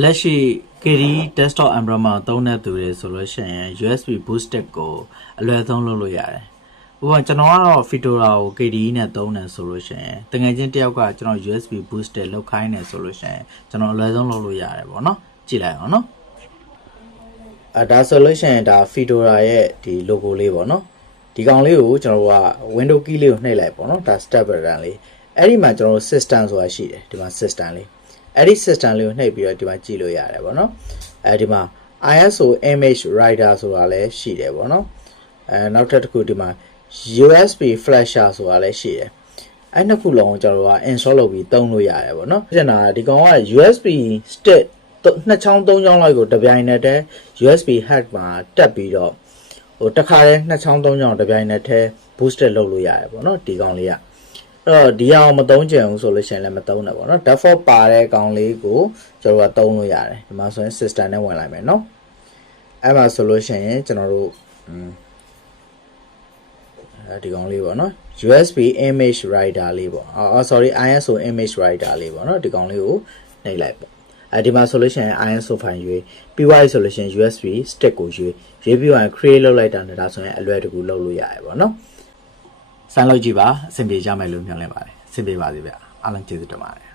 လက်ရှိ KD desktop environment သုံးတဲ့သူတွေဆိုလို့ရှိရင် USB boosted ကိုအလွယ်ဆုံးလုပ်လို့ရတယ်။ဥပမာကျွန်တော်ကတော့ Fedora ကို KD နဲ့သုံးတယ်ဆိုလို့ရှိရင်တကယ်ချင်းတယောက်ကကျွန်တော် USB boosted လောက်ခိုင်းနေဆိုလို့ရှိရင်ကျွန်တော်အလွယ်ဆုံးလုပ်လို့ရတယ်ပေါ့နော်။ကြည့်လိုက်အောင်နော်။ဒါဆိုလို့ရှိရင်ဒါ Fedora ရဲ့ဒီ logo လေးပေါ့နော်။ဒီကောင်လေးကိုကျွန်တော်တို့က window key လေးကိုနှိပ်လိုက်ပေါ့နော်။ဒါ step button လေး။အဲ့ဒီမှာကျွန်တော်တို့ system ဆိုတာရှိတယ်ဒီမှာ system လေး။အဲ့ဒီ system လေးကိုနှိပ်ပြီးတော့ဒီမှာကြည့်လို့ရတယ်ပေါ့နော်အဲဒီမှာ ISO image writer ဆိုတာလည်းရှိတယ်ပေါ့နော်နောက်ထပ်တစ်ခုဒီမှာ USB flasher ဆိုတာလည်းရှိတယ်အဲ့နှစ်ခုလုံးကိုကျွန်တော်တို့က install လုပ်ပြီးသုံးလို့ရတယ်ပေါ့နော်ပြန်တာဒီကောင်က USB stick နှစ်ချောင်းသုံးချောင်းလောက်ကိုတပြိုင်နက်တည်း USB hard မှာတက်ပြီးတော့ဟိုတစ်ခါတည်းနှစ်ချောင်းသုံးချောင်းတပြိုင်နက်တည်း boosted လုပ်လို့ရတယ်ပေါ့နော်ဒီကောင်လေးကအဲ့တော့ဒီအောင်မသုံးကြဘူးဆိုလို့ရှိရင်လည်းမသုံးနဲ့ပေါ့နော် default ပါတဲ့ကောင်လေးကိုကျွန်တော်တို့ကသုံးလို့ရတယ်ဒီမှာဆိုရင် system နဲ့ဝင်လိုက်မယ်နော်အဲ့မှာဆိုလို့ရှိရင်ကျွန်တော်တို့ဒီကောင်လေးပေါ့နော် USB image writer လေးပေါ့sorry ISO image writer လေးပေါ့နော်ဒီကောင်လေးကိုနှိပ်လိုက်ပေါ့ဒီမှာဆိုလို့ရှိရင် ISO file ရွေးပြီးသွားပြီဆိုလို့ရှိရင် USB stick ကိုရွေးပြီးရင် create လုပ်လိုက်တာနဲ့ဒါဆိုရင်အလွယ်တကူလုပ်လို့ရတယ်ပေါ့နော်စမ်းလို့ကြည့်ပါအဆင်ပြေကြမယ်လို့မျှော်လင့်ပါတယ်အဆင်ပြေပါစေဗျအားလုံးကျေးဇူးတင်ပါတယ်